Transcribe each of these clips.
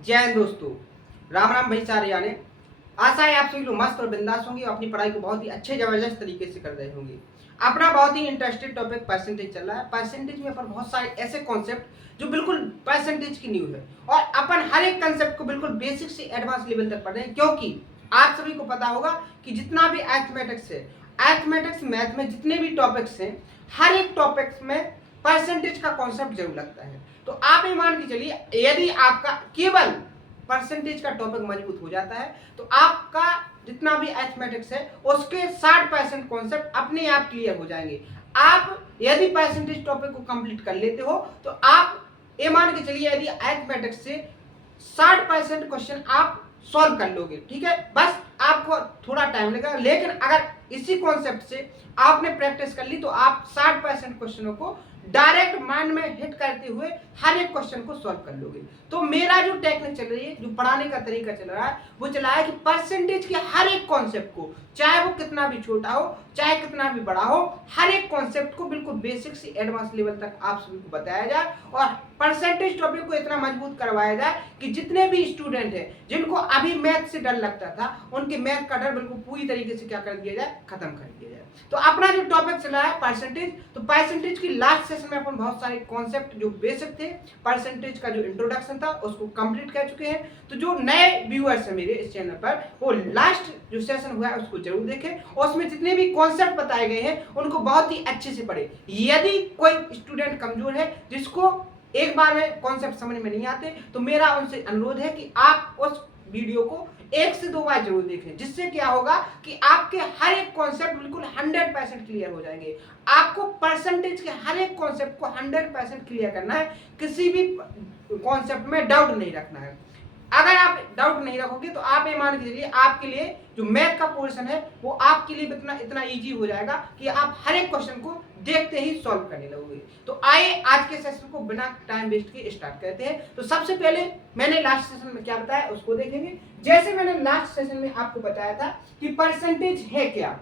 जय हिंद दोस्तों। राम राम भाई सारे आने। आशा है आप सभी लोग मस्त और बिंदास होंगे और अपनी पढ़ाई को बहुत ही अच्छे जबरदस्त तरीके से कर रहे होंगे। अपना बहुत ही इंटरेस्टेड टॉपिक परसेंटेज चल रहा है। परसेंटेज में अपन बहुत सारे ऐसे कॉन्सेप्ट जो बिल्कुल परसेंटेज की न्यू है और अपन हर एक कंसेप्ट को बिल्कुल बेसिक से एडवांस लेवल तक पढ़ रहे हैं, क्योंकि आप सभी को पता होगा कि जितना भी अरिथमेटिक्स है, अरिथमेटिक्स मैथ में जितने भी टॉपिक्स हैं, हर एक टॉपिक्स में परसेंटेज का कॉन्सेप्ट जरूर लगता है। तो आप ये मान के चलिए, यदि आपका केवल परसेंटेज का टॉपिक मजबूत हो जाता है तो आपका जितना भी अरिथमेटिक्स है उसके 60% कॉन्सेप्ट अपने आप क्लियर हो जाएंगे। आप यदि परसेंटेज टॉपिक को कंप्लीट कर लेते हो तो आप ये मान के चलिए, यदि अरिथमेटिक्स से 60% क्वेश्चन आप सॉल्व कर लोगे, ठीक है। बस आपको थोड़ा टाइम लगेगा, लेकिन अगर इसी कॉन्सेप्ट से आपने प्रैक्टिस कर ली तो आप 60% क्वेश्चनों को डायरेक्ट माइंड में हिट करते हुए हर एक क्वेश्चन को सॉल्व कर लोगे। तो मेरा जो टेक्निक चल रही है, जो पढ़ाने का तरीका चल रहा है, वो चला है कि परसेंटेज के हर एक कॉन्सेप्ट को, चाहे वो कितना भी छोटा हो चाहे कितना भी बड़ा हो, हर एक कॉन्सेप्ट को बिल्कुल बेसिक से एडवांस लेवल तक आप सभी को बताया जाए और परसेंटेज टॉपिक को इतना मजबूत करवाया जाए कि जितने भी स्टूडेंट हैं जिनको अभी मैथ से डर लगता था, उनके मैथ का डर बिल्कुल पूरी तरीके से क्या कर दिया जाए, खत्म कर दिया जाए। तो अपना जो टॉपिक चला है परसेंटेज, तो परसेंटेज की लास्ट सेशन में अपन बहुत सारे कॉन्सेप्ट जो बेसिक थे, परसेंटेज का जो इंट्रोडक्शन था उसको कंप्लीट कर चुके हैं। तो जो नए व्यूअर्स हैं मेरे इस चैनल पर, वो लास्ट जो सेशन हुआ है उसको जरूर देखें और उसमें जितने भी कॉन्सेप्ट बताए गए हैं उनको बहुत ही अच्छे से पढ़े। यदि कोई स्टूडेंट कमजोर है जिसको एक बार में कॉन्सेप्ट समझ में नहीं आते, तो मेरा उनसे अनुरोध है कि आप उस वीडियो को 1 से 2 बार जरूर देखें, जिससे क्या होगा कि आपके हर एक कॉन्सेप्ट बिल्कुल 100% क्लियर हो जाएंगे। आपको परसेंटेज के हर एक कॉन्सेप्ट को 100% क्लियर करना है, किसी भी कॉन्सेप्ट में डाउट नहीं रखना है। अगर आप डाउट नहीं रखोगे तो आप ये मान के चलिए, आपके लिए जो मैथ का पोर्शन है वो आपके लिए इतना इजी हो जाएगा कि आप हर एक क्वेश्चन को देखते ही सॉल्व करने लगोगे। तो आइए आज के सेशन को बिना टाइम वेस्ट किए स्टार्ट करते हैं। तो सबसे पहले मैंने लास्ट सेशन में क्या बताया उसको देखेंगे। जैसे मैंने लास्ट सेशन में आपको बताया था कि परसेंटेज है क्या,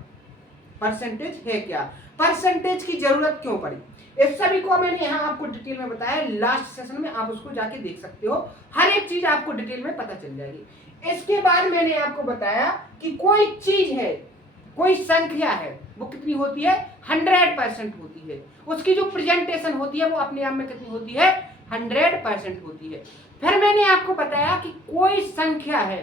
परसेंटेज है क्या, परसेंटेज की जरूरत क्यों पड़ी, इस सभी को मैंने यहाँ आपको डिटेल में बताया। लास्ट सेशन में आप उसको जाके देख सकते हो, हर एक चीज आपको डिटेल में पता चल जाएगी। इसके बाद मैंने आपको बताया कि कोई चीज है, कोई संख्या है, वो कितनी होती है, 100% होती है। उसकी जो प्रेजेंटेशन होती है वो अपने आप में कितनी होती है, 100% होती है। फिर मैंने आपको बताया कि कोई संख्या है,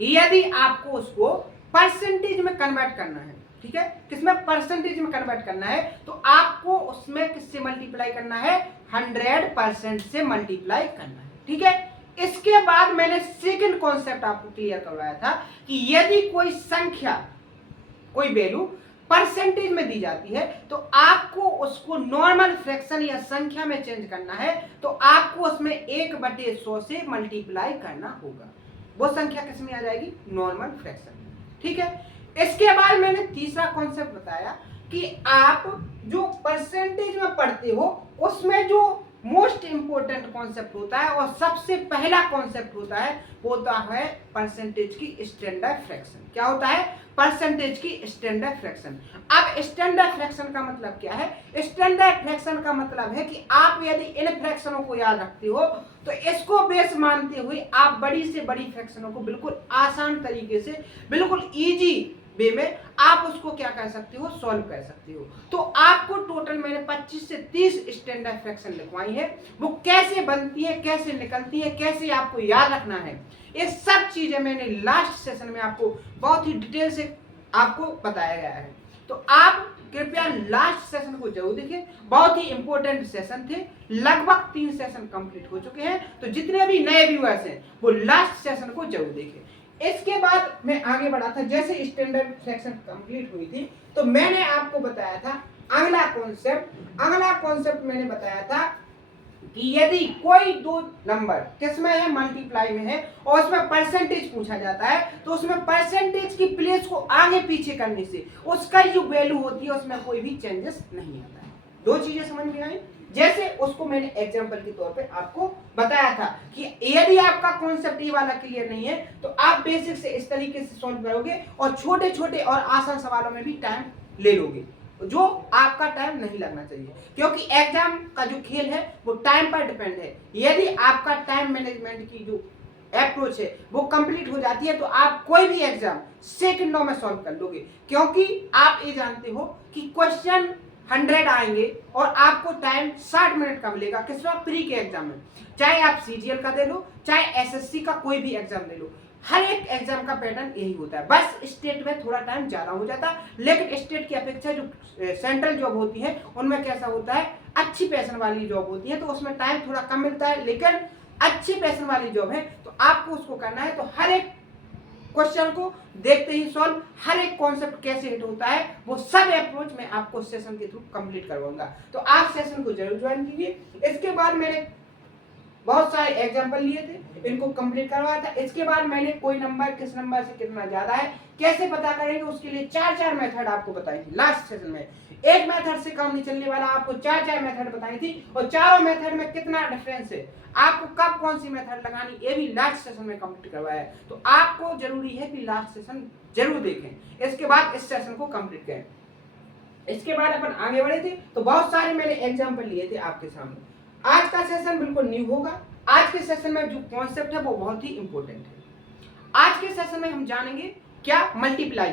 यदि आपको उसको परसेंटेज में कन्वर्ट करना है, ठीक है, किसमें, परसेंटेज में कन्वर्ट करना है, तो आपको उसमें किससे मल्टीप्लाई करना है, 100% से मल्टीप्लाई करना है, ठीक है। इसके बाद मैंने सेकंड कॉन्सेप्ट आपको क्लियर करवाया था कि यदि कोई संख्या, कोई वैल्यू परसेंटेज में दी जाती है तो आपको उसको नॉर्मल फ्रैक्शन या संख्या में चेंज करना है, तो आपको उसमें 1/100 से मल्टीप्लाई करना होगा। वो संख्या किस में आ जाएगी, नॉर्मल फ्रैक्शन में, ठीक है। इसके बाद मैंने तीसरा कॉन्सेप्ट बताया कि आप जो परसेंटेज में पढ़ते हो उसमें जो मोस्ट इंपोर्टेंट कॉन्सेप्ट होता है और सबसे पहला कॉन्सेप्ट होता है वो होता है परसेंटेज की स्टैंडर्ड फ्रैक्शन। क्या होता है, परसेंटेज की स्टैंडर्ड फ्रैक्शन। अब स्टैंडर्ड फ्रैक्शन का मतलब क्या है, स्टैंडर्ड फ्रैक्शन का मतलब है कि आप यदि इन फ्रैक्शनों को याद रखते हो तो इसको बेस मानते हुए आप बड़ी से बड़ी फ्रैक्शनों को बिल्कुल आसान तरीके से, बिल्कुल इजी वे में आप उसको क्या कर सकते हो, सॉल्व कर सकते हो। तो आपको टोटल मैंने 25 से 30 स्टैंडर्ड फ्रैक्शन लिखवाई है। वो कैसे बनती है, कैसे निकलती है, कैसे आपको याद रखना है, ये सब चीजें मैंने लास्ट सेशन में आपको बहुत ही डिटेल से आपको बताया गया है। तो आप कृपया लास्ट सेशन को जरूर देखें, बहुत ही इंपॉर्टेंट सेशन थे। लगभग 3 सेशन कंप्लीट हो चुके हैं, तो जितने भी नए व्यूअर्स हैं वो लास्ट सेशन को जरूर देखें। इसके बाद मैं आगे बढ़ा था, जैसे स्टैंडर्ड फ्रैक्शन कंप्लीट हुई थी तो मैंने आपको बताया था अगला कॉन्सेप्ट मैंने बताया था कि यदि कोई दो नंबर किसमें है, मल्टीप्लाई में है और उसमें परसेंटेज पूछा जाता है, तो उसमें परसेंटेज की प्लेस को आगे पीछे करने से उसका जो वैल्यू होती है उसमें कोई भी चेंजेस नहीं आता है। दो चीजें समझ में आई। जैसे उसको मैंने एग्जांपल के तौर पे आपको बताया था कि यदि आपका कॉन्सेप्ट ये वाला क्लियर नहीं है तो आप बेसिक से इस तरीके से सॉल्व करोगे और छोटे छोटे और आसान सवालों में भी टाइम ले लोगे। जो आपका टाइम नहीं लगना चाहिए, क्योंकि एग्जाम का जो खेल है वो टाइम पर डिपेंड है। यदि आपका टाइम मैनेजमेंट की जो अप्रोच है वो कंप्लीट हो जाती है तो आप कोई भी एग्जाम सेकंडों में सॉल्व कर लोगे, क्योंकि आप ये जानते हो कि क्वेश्चन 100 आएंगे और आपको टाइम 60 मिनट का मिलेगा। किसमें? प्री के एग्जाम में। चाहे आप सीजीएल का दे लो, चाहे एसएससी का कोई भी एग्जाम दे लो, हर एक एग्जाम का पैटर्न यही होता है। बस स्टेट में थोड़ा टाइम ज्यादा हो जाता है, लेकिन स्टेट की अपेक्षा जो सेंट्रल जॉब होती है उनमें कैसा होता है, अच्छी पैशन वाली जॉब होती है तो उसमें टाइम थोड़ा कम मिलता है, लेकिन अच्छी पैशन वाली जॉब है तो आपको उसको करना है। तो हर एक क्वेश्चन को देखते ही सॉल्व, हर एक कॉन्सेप्ट कैसे हिट होता है वो सब अप्रोच मैं आपको सेशन के थ्रू कंप्लीट करवाऊंगा। तो आप सेशन को जरूर ज्वाइन कीजिए। इसके बाद मैंने बहुत सारे एग्जाम्पल लिए थे, इनको कंप्लीट करवाया था। इसके बाद मैंने कोई नंबर किस नंबर से कितना ज्यादा है कैसे पता करेंगे उसके लिए चार मेथड आपको बताई थी लास्ट सेशन में। एक मेथड से काम नहीं चलने वाला, आपको चार मेथड बताई थी और चारों मेथड में कितना डिफरेंस है, आपको कब कौन सी मेथड लगानी, ये भी लास्ट सेशन में कंप्लीट करवाया है। तो आपको जरूरी है कि लास्ट सेशन जरूर देखें, इसके बाद इस सेशन को कंप्लीट करें। इसके बाद अपन आगे बढ़े थे तो बहुत सारे मैंने एग्जाम्पल लिए थे आपके सामने। आज का सेशन बिल्कुल न्यू होगा। आज के सेशन में जो कॉन्सेप्ट है वो बहुत ही इंपॉर्टेंट है। आज के सेशन में हम जानेंगे क्या मल्टीप्लाई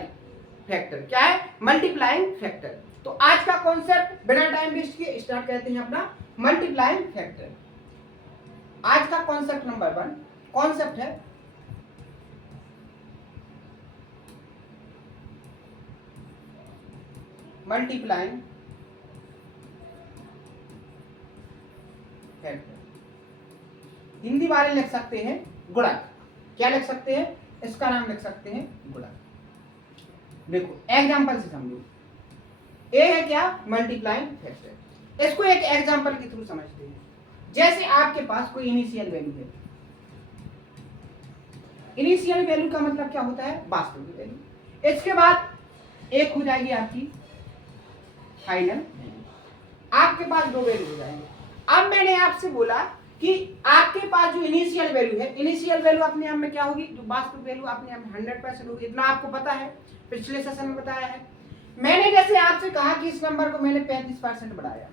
फैक्टर, क्या है मल्टीप्लाइंग फैक्टर। तो आज का कॉन्सेप्ट बिना टाइम वेस्ट किए स्टार्ट करते हैं अपना मल्टीप्लाइंग फैक्टर। आज का कॉन्सेप्ट नंबर 1 कॉन्सेप्ट है मल्टीप्लाइंग फैक्टर। हिंदी वाले लिख सकते हैं गुणक। क्या लिख सकते हैं? इसका नाम लिख सकते हैं गुणक। देखो एग्जांपल से समझो। ए है क्या? Multiplying factor. इसको एक एग्जांपल के थ्रू समझते हैं। जैसे आपके पास कोई इनिशियल वैल्यू है। इनिशियल वैल्यू का मतलब क्या होता है? वास्तविक वैल्यू। इसके बाद एक हो जाएगी आपकी फाइनल। आपके पास दो वैल्यू हो जाएंगे। अब मैंने आपसे बोला कि आपके पास जो इनिशियल वैल्यू है, इनिशियल वैल्यू अपने आप में क्या होगी? जो वास्तविक वैल्यू अपने आप में 100% होगी। इतना आपको पता है, पिछले सेशन में बताया है। मैंने जैसे आपसे कहा कि इस नंबर को मैंने 35% बढ़ाया।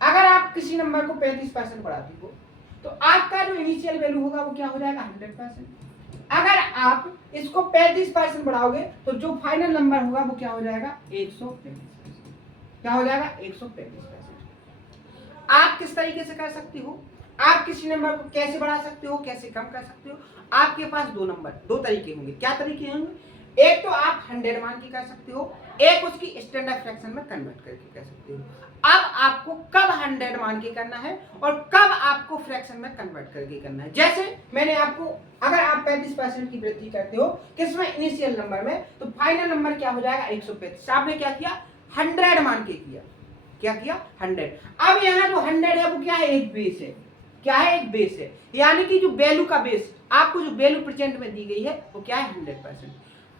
अगर आप किसी नंबर को 35% बढ़ाती हो तो आपका जो इनिशियल वैल्यू होगा वो क्या हो जाएगा? 100%। अगर आप इसको 35% बढ़ाओगे तो जो फाइनल नंबर होगा वो क्या हो जाएगा? 135%। क्या हो जाएगा? 135%। आप किस तरीके से कर सकते हो? आप किसी नंबर को कैसे बढ़ा सकते हो, कैसे कम कर सकते हो? आपके पास दो तरीके होंगे। क्या तरीके होंगे? एक तो आप 100 मान के कर सकते हो, एक उसकी स्टैंडर्ड फ्रैक्शन में कन्वर्ट करके कर सकते हो। अब आपको कब 100 मान के करना है और कब आपको फ्रैक्शन में कन्वर्ट करके करना है। जैसे मैंने आपको, अगर आप 35% की वृद्धि करते हो किसमें? इनिशियल नंबर में, तो फाइनल नंबर क्या हो जाएगा? 135। आपने क्या किया? 100 मान के किया। क्या किया? 100। अब यहाँ जो 100 है वो क्या है? एक बेस है। क्या है? एक बेस है। यानी कि जो वैल्यू का बेस, आपको जो वैल्यू प्रेजेंट में दी गई है वो क्या है? 100%।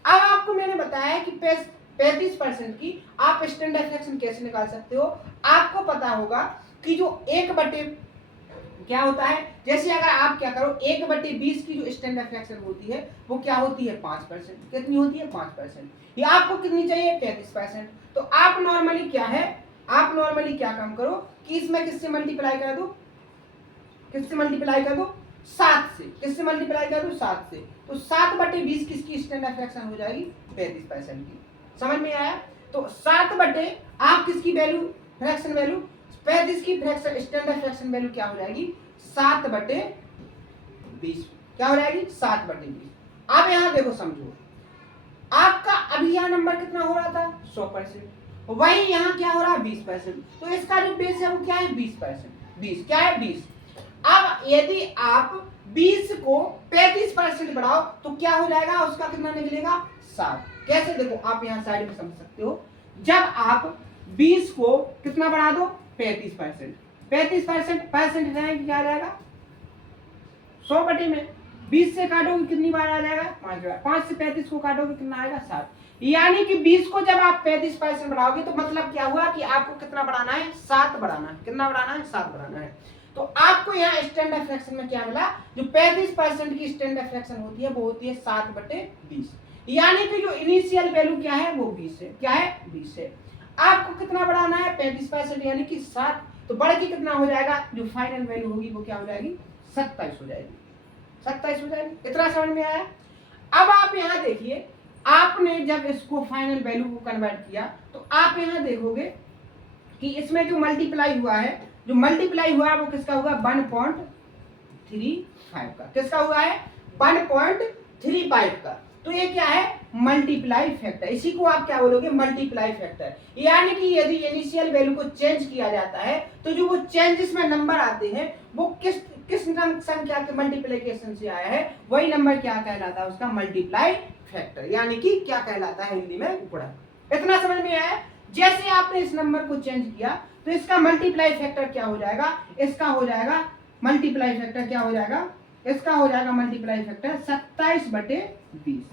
अब आपको मैंने बताया कि 35% की आप स्टैंडर्ड फ्रैक्शन कैसे निकाल सकते हो। आपको पता होगा कि जो 1/, क्या होता है, जैसे अगर आप क्या करो 1/20 की जो स्टैंडर्ड फ्रैक्शन होती है वो क्या होती है? 5%। कितनी होती है? 5%। ये आपको कितनी चाहिए? 35%। तो आप नॉर्मली क्या है, आप नॉर्मली क्या काम करो कि इसमें किससे मल्टीप्लाई कर दो? किससे मल्टीप्लाई कर दो? 7 से। किससे मल्टीप्लाई कर दो? 7 से। तो 7/20 किसकी स्टैंडर्ड फ्रैक्शन हो जाएगी? 35% की। समझ में आया? तो 7 आप किसकी वैल्यू, फ्रैक्शन वैल्यू 35 की फ्रैक्शन स्टैंडर्ड फ्रैक्शन वैल्यू क्या हो जाएगी? 7/20। क्या हो जाएगी? 7/20। अब यहां देखो, समझो आपका अभी यहां नंबर कितना हो रहा था? 100%। वही यहां क्या हो रहा है? 20%। तो इसका जो बेस है वो क्या है? 20%। 20 क्या है? 20। अब यदि आप 20 को 35% बढ़ाओ तो क्या हो जाएगा? उसका कितना निकलेगा? 7। कैसे? देखो आप यहाँ साइड में समझ सकते हो। जब आप 20 को कितना बढ़ा दो? 35%। 35% क्या आ जाएगा? 100 में 20 से काटोगे कितनी बार आ जाएगा? 5 बार। 5 से 35 को काटोगे कितना आएगा? 7। यानी कि 20 को जब आप 35% बढ़ाओगे तो मतलब क्या हुआ कि आपको कितना बढ़ाना है? 7 बढ़ाना है। कितना बढ़ाना है? 7 बढ़ाना है। तो आपको यहाँ स्टैंडर्ड फ्रैक्शन में क्या मिला? जो 35% की स्टैंडर्ड फ्रैक्शन होती है वो होती है 7/20। यानी कि जो इनिशियल वैल्यू क्या है वो 20 है। क्या है? 20 है। आपको कितना बढ़ाना है? 35% यानी कि 7। तो बढ़ के कितना हो जाएगा? जो फाइनल वैल्यू होगी वो क्या हो जाएगी? 27 हो जाएगी। 27 हो जाएगी। इतना समझ में आया? अब आप यहाँ देखिए, आपने जब इसको फाइनल वैल्यू को कन्वर्ट किया तो आप यहाँ देखोगे कि इसमें जो मल्टीप्लाई हुआ है, जो मल्टीप्लाई हुआ है वो किसका हुआ? 1.35 का। किसका हुआ है? 1.35 का। तो ये क्या है? Multiply factor. इसी को आप क्या बोलोगे? Multiply factor. यानी कि यदि इनिशियल वैल्यू को चेंज किया जाता है तो जो वो चेंजेस में नंबर आते हैं वो किस संख्या के मल्टीप्लिकेशन से आया है, वही नंबर क्या कहलाता है? उसका मल्टीप्लाई फैक्टर, यानी कि क्या कहलाता है हिंदी में? गुणक। इतना समझ में आया? जैसे आपने इस नंबर को चेंज किया तो इसका मल्टीप्लाई फैक्टर क्या हो जाएगा? इसका हो जाएगा मल्टीप्लाई फैक्टर क्या हो जाएगा? इसका हो जाएगा मल्टीप्लाई फैक्टर 27/20।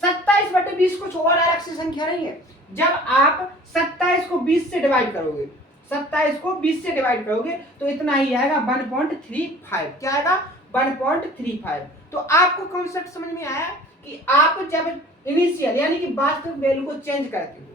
27/20 कुछ और अलग से संख्या नहीं है। जब आप 27 को 20 से डिवाइड करोगे, 27 को 20 से डिवाइड करोगे तो इतना ही आएगा 1.35। क्या आएगा? 1.35। तो आपको कॉन्सेप्ट समझ में आया कि आप जब इनिशियल यानी कि वास्तविक वैल्यू को चेंज करते हो,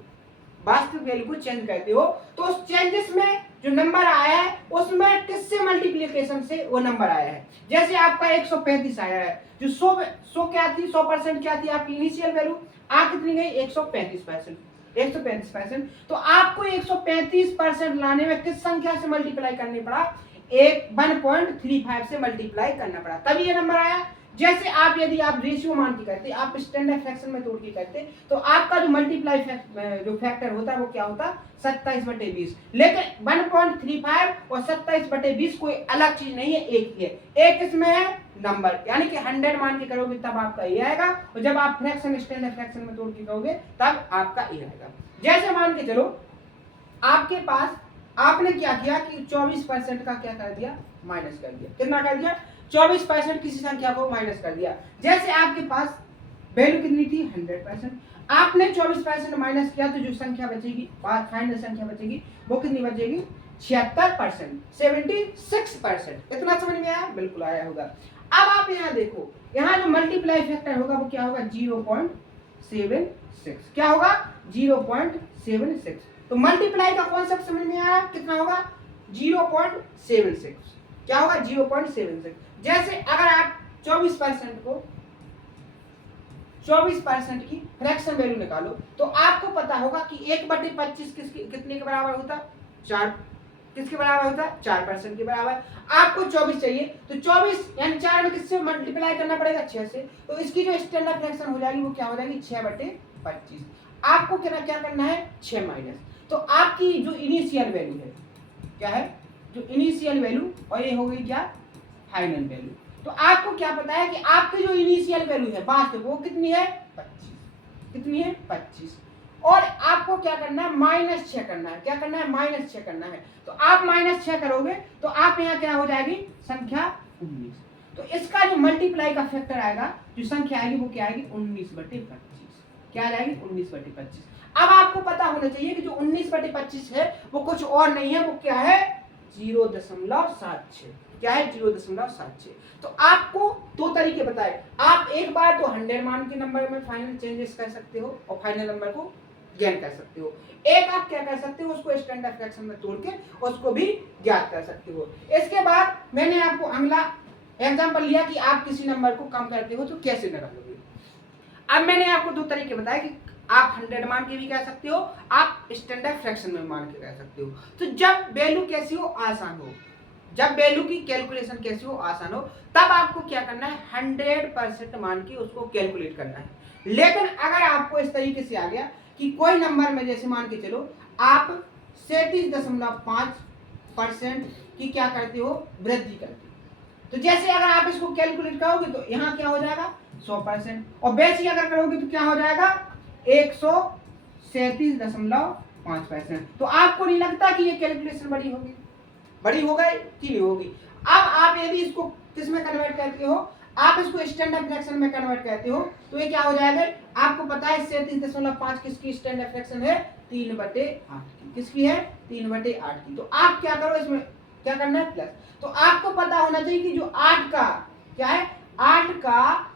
वास्तविक वैल्यू को चेंज करते हो तो उस चेंजेस में जो नंबर आया है उसमें किससे मल्टीप्लिकेशन से वो नंबर आया है। जैसे आपका 135 आया है, जो 100 क्या थी? 100% क्या थी आपकी इनिशियल वैल्यू? आ कितनी गई? 135%। 135%। तो आपको 135% लाने में किस संख्या से मल्टीप्लाई करनी पड़ा? 1.35 से मल्टीप्लाई करना पड़ा, तभी ये नंबर आया। जैसे आप यदि आप रेशियो मान के करते, आप स्टैंडर्ड फ्रैक्शन में तोड़ के करते तो आपका जो मल्टीप्लाई जो फैक्टर होता है वो क्या होता? 27/20। लेकिन 1.35 और 27/20 कोई अलग चीज नहीं है, एक ही है। एक इसमें है नंबर, यानी कि 100 मान के करोगे तब आपका ये आएगा, और जब आप फ्रैक्शन स्टैंडर्ड फ्रैक्शन में तोड़ के करोगे तब आपका ये आएगा। जैसे मान के चलो आपके पास, आपने क्या किया कि 24% का क्या कर दिया? माइनस कर दिया। कितना कर दिया? 24% किसी संख्या को माइनस कर दिया। जैसे आपके पास वैल्यू कितनी थी? 100%। आपने 24% माइनस किया तो जो संख्या बचेगी, फाइनल संख्या बचेगी, वो कितनी बचेगी? 76%, 76%। इतना समझ में आया? बिल्कुल आया होगा। अब आप यहाँ देखो, यहाँ जो मल्टीप्लाई फैक्टर होगा वो क्या होगा? 0.76। क्या होगा? 0.76। तो मल्टीप्लाई का कॉन्सेप्ट समझ में आया? कितना होगा? 0.76। क्या होगा? 0.76। जैसे अगर आप 24% को 24% की फ्रैक्शन वैल्यू निकालो तो आपको पता होगा कि 1/25 कितने के बराबर होता? 4। किसके बराबर होता? 4% के बराबर। आपको 24 चाहिए तो 24 यानी 4 में किससे मल्टीप्लाई करना पड़ेगा? 6 से। तो इसकी जो स्टैंडर्ड फ्रैक्शन हो जाएगी वो क्या हो जाएगी? 6/25। आपको क्या करना है? 6 माइनस। तो आपकी जो इनिशियल वैल्यू है, क्या है? जो इनिशियल वैल्यू, और ये हो गई क्या? Final value. तो आपको क्या पता है कि आपकी जो इनिशियल वैल्यू है वास्तव वो कितनी है? 25। कितनी है? 25। और आपको क्या करना है? -6 करना है। क्या करना है? -6 करना है। तो आप -6 करोगे तो आप यहाँ क्या हो जाएगी? संख्या 19। तो इसका जो मल्टीप्लाई का फैक्टर आएगा, जो संख्या आएगी वो क्या आएगी? 19/25। क्या आ जाएगी? 19/25। अब आपको पता होना चाहिए कि जो 19/25 है वो कुछ और नहीं है, वो क्या है? 0.76। क्या है? 0.76। तो आपको दो तरीके बताए। आप एक बार तो 100 मान के नंबर में फाइनल चेंजेस कर सकते हो और फाइनल नंबर को ज्ञान कर सकते हो। एक आप क्या कर सकते हो? उसको स्टैंडर्ड फ्रैक्शन में तोड़ के उसको भी ज्ञात कर सकते हो। इसके बाद मैंने आपको अगला एग्जांपल लिया कि आप किसी नंबर को कम करते हो तो कैसे निकालोगे। अब मैंने आपको दो तरीके बताए कि आप 100 मान के भी कह सकते हो, आप स्टैंडर्ड फ्रैक्शन में मान के कह सकते हो। तो जब वैल्यू कैसी हो? आसान हो। जब वैल्यू की कैलकुलेशन कैसी हो? आसान हो। तब आपको क्या करना है? 100% मान के उसको कैलकुलेट करना है। लेकिन अगर आपको इस तरीके से आ गया कि कोई नंबर में, जैसे मान के चलो आप 37.5% की क्या करते हो? वृद्धि करते हो। तो जैसे अगर आप इसको कैलकुलेट करोगे तो यहाँ क्या हो जाएगा? 100%। और वैसे अगर करोगे तो क्या हो जाएगा? 137.5%। तो आपको नहीं लगता कि ये कैलकुलेशन बड़ी होगी? बड़ी हो गई कि नहीं होगी? अब आप यदि इसको किस में कन्वर्ट करते हो? आप इसको स्टैंडर्ड फ्रैक्शन में कन्वर्ट करते हो तो ये क्या हो जाएगा? आपको पता है 37.5 किसकी स्टैंडर्ड फ्रैक्शन है? 3/8 की। किसकी है? 3/8 की। तो आप क्या करो, इसमें क्या करना है? प्लस। तो आपको पता होना चाहिए कि जो 8 का क्या है? 8 का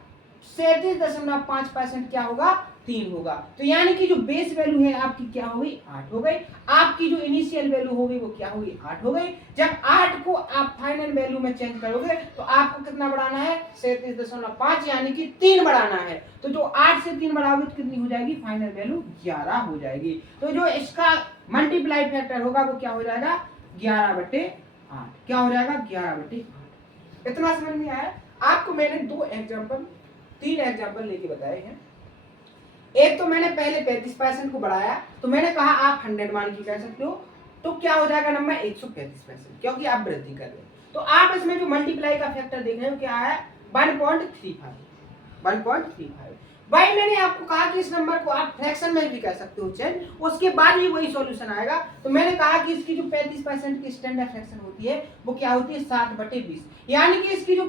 37.5% क्या होगा 3 होगा। तो यानी कि जो बेस वैल्यू है आपकी क्या हो गई 8 हो गई। आपकी जो इनिशियल वैल्यू हो गई वो क्या होगी 8 हो गई। जब 8 को आप फाइनल वैल्यू में चेंज करोगे तो आपको कितना बढ़ाना है 37.5 यानी कि 3 बढ़ाना है। तो जो 8 से 3 बढ़ाओगे तो कितनी हो जाएगी फाइनल वैल्यू 11 हो जाएगी। तो जो इसका मल्टीप्लाई फैक्टर होगा वो क्या हो जाएगा 11/8। क्या हो जाएगा 11/8। इतना समझ में आया। आपको मैंने 3 एग्जाम्पल लेके बताए हैं। एक तो मैंने पहले 35% को बढ़ाया तो मैंने कहा आप 100 मान की कर सकते हो तो क्या हो जाएगा नंबर 135% क्योंकि आप वृद्धि कर रहे हो। तो आप इसमें जो मल्टीप्लाई का फैक्टर देख रहे हो क्या है 1.35। भाई मैंने आपको कहा कि इस नंबर को आप फ्रैक्शन में भी कर सकते हो चेंज, उसके बाद ही वही सॉल्यूशन आएगा। तो मैंने कहा कि इसकी जो 35% की स्टैंडर्ड फ्रैक्शन होती है वो क्या होती है 7/20 यानी कि इसकी जो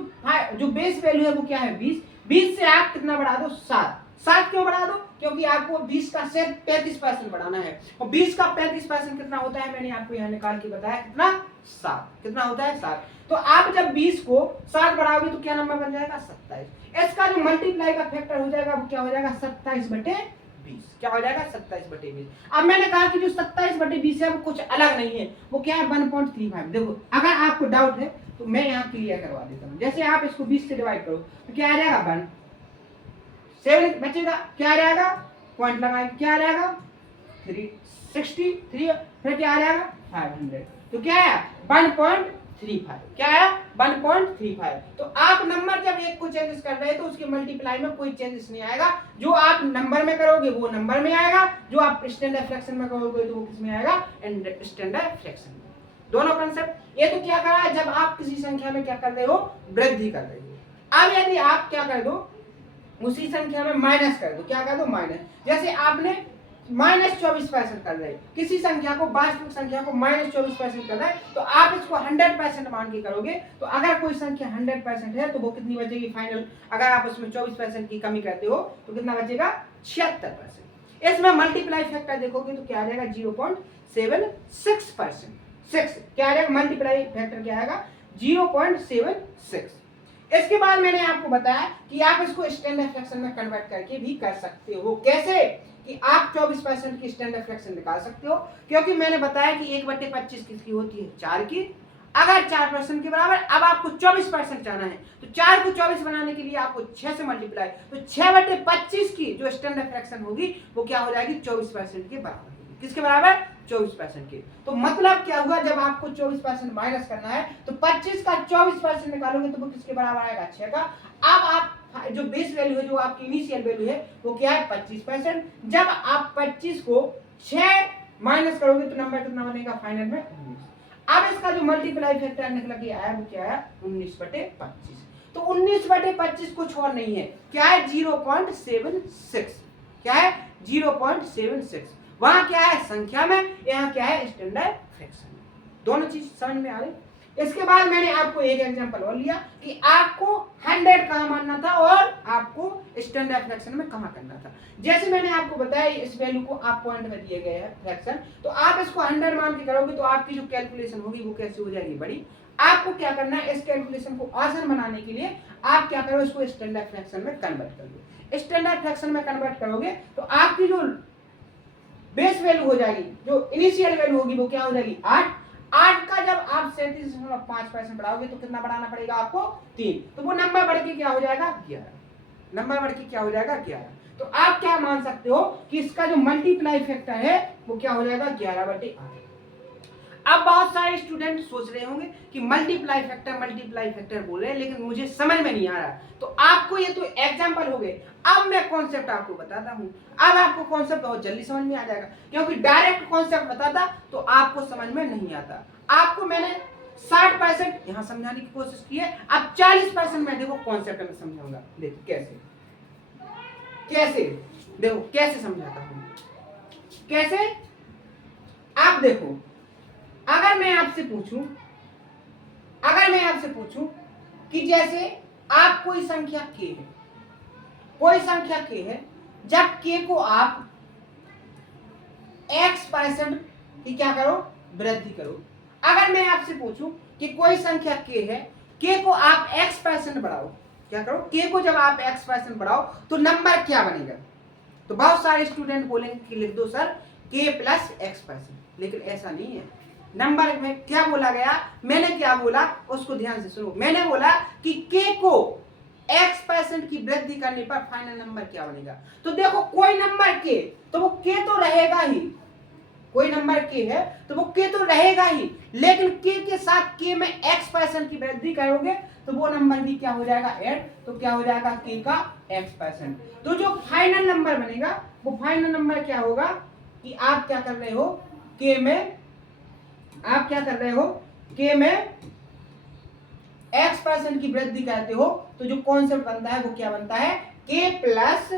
बेस वैल्यू है वो क्या है 20 से आप कितना बढ़ा दो 7 क्यों बढ़ा दो क्योंकि आपको 20 का सिर्फ 35% बढ़ाना है और 20 का 35% कितना होता है मैंने आपको यहाँ निकाल के बताया कितना 7 कितना होता है 7। तो आप जब 20 को 7 बढ़ाओगे तो क्या नंबर बन जाएगा 27। इसका जो मल्टीप्लाई का फैक्टर हो जाएगा वो क्या हो जाएगा 27/20 क्या हो जाएगा 27/20। अब मैंने कहा कि जो 27/20 है वो कुछ अलग नहीं है वो क्या है 1.35। देखो अगर आपको डाउट है तो मैं यहाँ क्लियर करवा देता हूँ। जैसे आप इसको 20 से डिवाइड करो तो क्या आ जाएगा 1 7 बचेगा क्या आ जाएगा पॉइंट लगाए क्या आ जाएगा 363 फिर क्या आ जाएगा 500 तो क्या है 1.35 क्या है 1.35। तो आप नंबर जब एक को चेंजेस कर रहे हैं तो उसके मल्टीप्लाई में कोई चेंजेस नहीं आएगा। जो आप नंबर में करोगे वो नंबर में आएगा, जो आप स्टैंडर्ड फ्रैक्शन में करोगे तो वो किस में आएगा स्टैंडर्ड फ्रैक्शन में। दोनों कंसेप्ट। ये तो क्या कर रहा है जब आप किसी संख्या में क्या कर रहे हो वृद्धि कर रहे हो। अब यदि आप क्या कर दो उसी संख्या में माइनस कर दो क्या कर दो माइनस, जैसे आपने -24% कर रहे किसी संख्या को वास्तविक संख्या को -24% कर रहे हैं तो आप इसको 100% मान के करोगे तो अगर कोई संख्या 100% है तो वो कितनी बचेगी फाइनल। अगर आप उसमें 24% की कमी करते हो तो कितना बचेगा 76%। इसमें मल्टीप्लाई फैक्टर देखोगे तो क्या आ जाएगा 0.76%। 6 क्या आ जाएगा मल्टीप्लाई फैक्टर क्या आएगा 0.76। इसके बाद मैंने आपको बताया कि आप इसको स्टैंडर्ड फ्रैक्शन में कन्वर्ट करके भी कर सकते हो। कैसे कि आप 24% की स्टैंडर्ड फ्रैक्शन निकाल सकते हो क्योंकि मैंने बताया कि 1/25 किसकी होती है 4 की। अगर 4% के बराबर अब आपको 24% चाहना है तो 4 को 24 बनाने के लिए आपको 6 से मल्टीप्लाई तो 6/25 की जो स्टैंडर्ड फ्रैक्शन होगी वो क्या हो जाएगी 24% के बराबर होगी। किसके बराबर 24% के। तो मतलब क्या हुआ जब आपको 24% माइनस करना है तो 25 का 24% निकालोगे तो वो किसके बराबर आएगा 6 का। अब आप जो बेस वैल्यू है जो आपकी इनिशियल वैल्यू है वो क्या है 25%। जब आप 25 को 6 माइनस करोगे तो नंबर कितना बनेगा फाइनल में 19। अब इसका जो मल्टीप्लाई फैक्टर निकल के आया वो क्या है 19/25। तो 19/25 कुछ और नहीं है क्या है 0.76 क्या है 0.76। वहां क्या है संख्या में यहाँ क्या है स्टैंडर्ड फ्रैक्शन। दोनों चीज समझ में आ रही। इसके बाद मैंने आपको एक एग्जांपल और लिया कि आपको 100 कहाँ मानना था और आपको स्टैंडर्ड फ्रैक्शन में कहाँ करना था। जैसे मैंने आपको बताया इस वैल्यू को आप पॉइंट में दिए गए हैं फ्रैक्शन तो आप इसको 100 मान के करोगे तो आपकी जो कैलकुलेशन होगी वो कैसे हो जाएगी बड़ी। आपको क्या करना है इस कैलकुलेशन को आसान बनाने के लिए आप क्या करो इसको स्टैंडर्ड फ्रैक्शन में कन्वर्ट कर दो। स्टैंडर्ड फ्रैक्शन में कन्वर्ट करोगे तो आपकी जो बेस वैल्यू हो जाएगी जो इनिशियल वैल्यू होगी वो क्या हो जाएगी 8 का जब आप 37.5% बढ़ाओगे तो कितना बढ़ाना पड़ेगा आपको 3 तो वो नंबर बढ़ के क्या हो जाएगा 11। नंबर बढ़ के क्या हो जाएगा 11। तो आप क्या मान सकते हो कि इसका जो मल्टीप्लाई फैक्टर है वो क्या हो जाएगा 11/8। अब बहुत सारे स्टूडेंट सोच रहे होंगे कि मल्टीप्लाई फैक्टर बोल रहे हैं लेकिन मुझे समझ में नहीं आ रहा। तो आपको ये तो एग्जांपल हो गए। अब मैं कॉन्सेप्ट आपको बताता हूं। अब आपको कॉन्सेप्ट बहुत जल्दी समझ में आ जाएगा क्योंकि डायरेक्ट कॉन्सेप्ट बताता तो आपको समझ में नहीं आता। आपको मैंने 60% यहां समझाने की कोशिश की है। अब 40% मैं देखो कॉन्सेप्ट में समझाऊंगा। देखो कैसे देखो कैसे समझाता हूं कैसे। आप देखो अगर मैं आपसे पूछूं कि जैसे आप कोई संख्या k है जब k को आप x% की क्या करो वृद्धि करो। अगर मैं आपसे पूछूं कि कोई संख्या k है k को आप x% बढ़ाओ क्या करो, के को जब आप x% बढ़ाओ तो नंबर क्या बनेगा। तो बहुत सारे स्टूडेंट बोलेंगे कि लिख दो सर k प्लस x%, लेकिन ऐसा नहीं है। नंबर में क्या बोला गया, मैंने क्या बोला उसको ध्यान से सुनो। मैंने बोला कि k को x% की वृद्धि करने पर फाइनल नंबर क्या बनेगा। तो देखो कोई नंबर k, तो वो k तो रहेगा ही, कोई नंबर k है तो वो k तो रहेगा ही, लेकिन k के साथ k में x% की वृद्धि करोगे तो वो नंबर भी क्या हो जाएगा ऐड, तो क्या हो जाएगा k का x%। तो जो फाइनल नंबर बनेगा वो फाइनल नंबर क्या होगा कि आप क्या कर रहे हो, k में आप क्या कर रहे हो, k में x% की वृद्धि करते हो, तो जो कॉन्सेप्ट बनता है वो क्या बनता है, k प्लस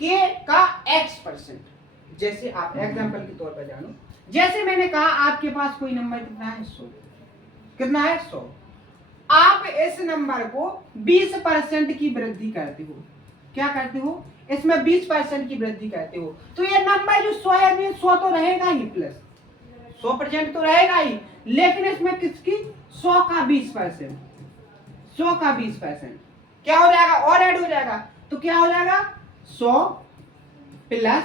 k का x%। जैसे आप एग्जांपल के तौर पर जानो, जैसे मैंने कहा आपके पास कोई नंबर कितना है 100, कितना है 100, आप इस नंबर को 20% की वृद्धि करते हो, क्या करते हो, इसमें 20% की वृद्धि करते हो, तो ये नंबर जो 100 है 100 तो रहेगा ही, प्लस 100% तो रहेगा ही, लेकिन इसमें किसकी 100 का 20%, 100 का 20% क्या हो जाएगा और ऐड हो जाएगा, तो क्या हो जाएगा 100 प्लस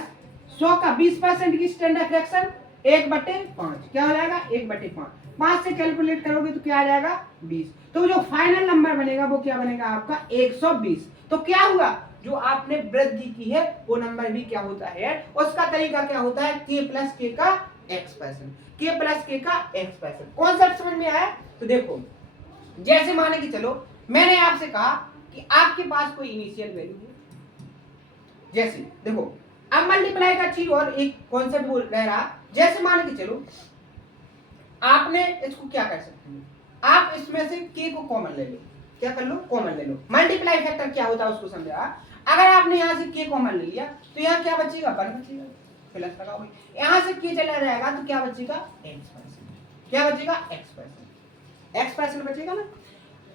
100 का 20% की स्टैंडर्ड फ्रैक्शन 1/5, क्या हो जाएगा 1/5, 5 से कैलकुलेट करोगे तो क्या आ जाएगा 20। तो जो फाइनल नंबर बनेगा वो क्या बनेगा आपका 120। तो क्या हुआ, जो आपने वृद्धि की है वो नंबर भी क्या होता है, उसका तरीका क्या होता है k प्लस k का x%, k प्लस k का x%। कॉन्सेप्ट समझ में आया। तो देखो जैसे माने कि चलो मैंने आपसे कहा कि आपके पास कोई इनिशियल वैल्यू है, जैसे देखो अब मल्टीप्लाई का चीज और एक कॉन्सेप्ट बोल रहा, जैसे मान के चलो आपने इसको क्या कर सकते हो, आप इसमें से k को कॉमन ले लो, क्या कर लो कॉमन ले लो। मल्टीप्लाई फैक्टर क्या होता है उसको समझा। अगर आपने यहाँ से k कॉमन ले लिया तो यहाँ क्या बचेगा 1 बचेगा, प्लस लगाओ, यहाँ से k चला जाएगा तो क्या बचेगा x%, क्या बचेगा x% बचेगा ना।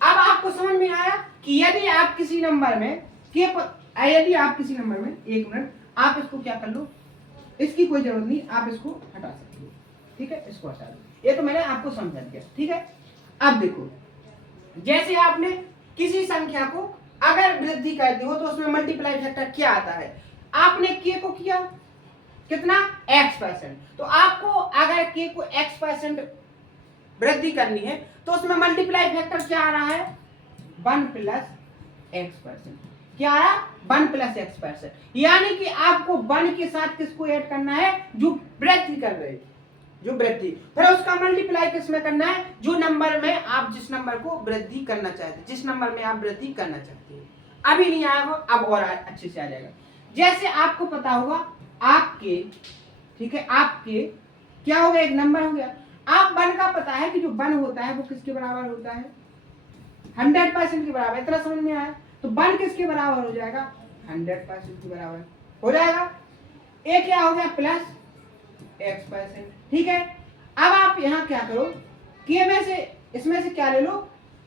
अब आपको समझ में आया कि यदि आप किसी नंबर में यदि आप किसी नंबर में, एक मिनट आप इसको क्या कर लो, इसकी कोई जरूरत नहीं, आप इसको हटा सकते हो, ठीक है, इसको हटा दो, ये तो मैंने आपको समझा दिया, ठीक है। अब देखो जैसे आपने किसी संख्या को अगर वृद्धि करते हो तो उसमें मल्टीप्लाई फैक्टर क्या आता है, आपने k को किया कितना x%, तो आपको अगर k को x% वृद्धि करनी है तो उसमें मल्टीप्लाई फैक्टर क्या आ रहा है 1 प्लस x%, क्या आ रहा 1 प्लस x%, यानी कि आपको 1 के साथ किसको ऐड करना है, जो वृद्धि कर रहे, जो वृद्धि, फिर उसका मल्टीप्लाई किसमें करना है, जो नंबर में आप जिस नंबर को वृद्धि करना चाहते हैं, जिस नंबर में आप वृद्धि करना चाहते हैं। अभी नहीं आया वो, अब और अच्छे से आ जाएगा। जैसे आपको पता होगा आपके, ठीक है, आपके क्या हो गया, एक नंबर हो गया, आप 1 का पता है कि जो 1 होता है वो किसके बराबर होता है 100% के बराबर, इतना समझ में आया। तो 1 किसके बराबर हो जाएगा 100% के बराबर हो जाएगा, ए क्या हो गया प्लस x%, ठीक है। अब आप यहाँ क्या करो, के में से इसमें से क्या ले लो,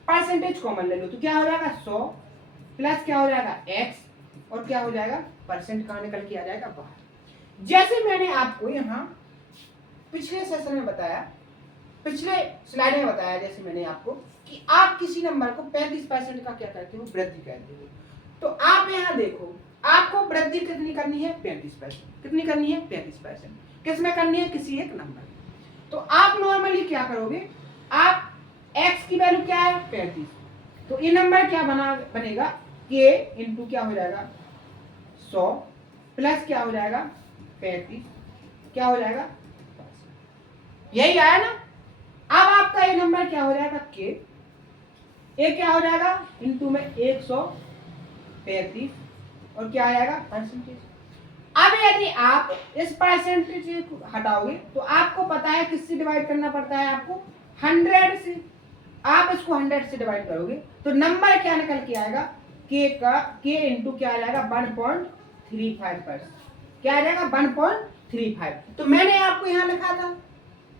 परसेंटेज कॉमन ले लो, तो क्या हो जाएगा 100 प्लस क्या हो जाएगा x और क्या हो जाएगा परसेंट का निकल के आ जाएगा बाहर। जैसे मैंने आपको यहाँ पिछले सेशन में बताया, पिछले स्लाइड में बताया, जैसे मैंने आपको कि आप किसी नंबर को 35% का क्या करते हो वृद्धि करते हो, तो आप यहाँ देखो आपको वृद्धि कितनी करनी है 35%, कितनी करनी है 35%, किसमें करनी है किसी एक नंबर। तो आप नॉर्मली क्या करोगे, आप x की वैल्यू क्या है 35, तो ये नंबर क्या बनेगा k इंटू क्या हो जाएगा 100 प्लस क्या हो जाएगा 35, क्या हो जाएगा, यही आया ना। अब आपका ये नंबर क्या हो जाएगा k, ए क्या हो जाएगा इंटू में 135 और क्या आ जाएगा परसेंटेज। अब यदि आप इस परसेंटेज को हटाओगे तो आपको पता है किससे डिवाइड करना पड़ता है, आपको 100 से, आप इसको 100 से डिवाइड करोगे तो नंबर क्या निकल के आएगा k का k इंटू क्या आ जाएगा 1.35%, क्या आ जाएगा 1.35। तो मैंने आपको यहाँ लिखा था,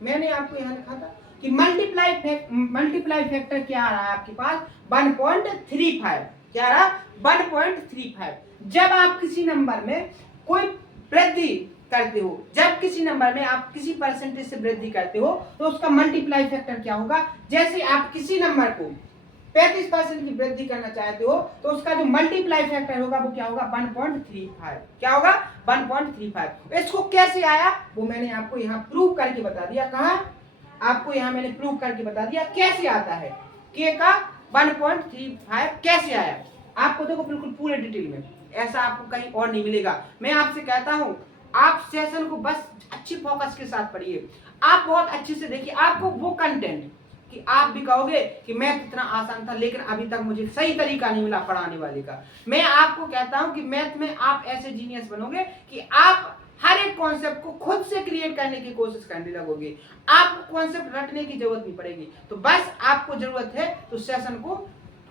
मैंने आपको यहाँ लिखा था कि मल्टीप्लाई फैक्टर क्या आ रहा है आपके पास 1.35, क्या आ रहा 1.35। जब आप किसी नंबर में कोई वृद्धि करते हो, जब किसी नंबर में आप किसी परसेंटेज से वृद्धि करते हो तो उसका मल्टीप्लाई फैक्टर क्या होगा, जैसे आप किसी नंबर को 35% की वृद्धि करना चाहते हो तो उसका जो मल्टीप्लाई फैक्टर होगा वो क्या होगा 1.35। क्या होगा 1.35। इसको कैसे आया वो मैंने आपको यहाँ प्रूव करके बता दिया। कहा आपको यहाँ मैंने प्रूव करके बता दिया कैसे आता है के का 1.35 कैसे आया। आपको देखो बिल्कुल पूरे डिटेल में, ऐसा आपको कहीं और नहीं मिलेगा। मैं आपसे कहता हूं आप सेशन को बस अच्छी फोकस के साथ पढ़िए, आप बहुत अच्छे से देखिए, आपको वो कंटेंट कि आप भी कहोगे कि मैथ इतना आसान था लेकिन अभी तक मुझे सही तरीका नहीं मिला पढ़ाने वाले का। मैं आपको कहता हूं कि मैथ में आप ऐसे जीनियस बनोगे कि आप हर एक कॉन्सेप्ट को खुद से क्रिएट करने की कोशिश करने लगोगे, आपको कॉन्सेप्ट रटने की जरूरत नहीं पड़ेगी। तो बस आपको जरूरत है तो सेशन को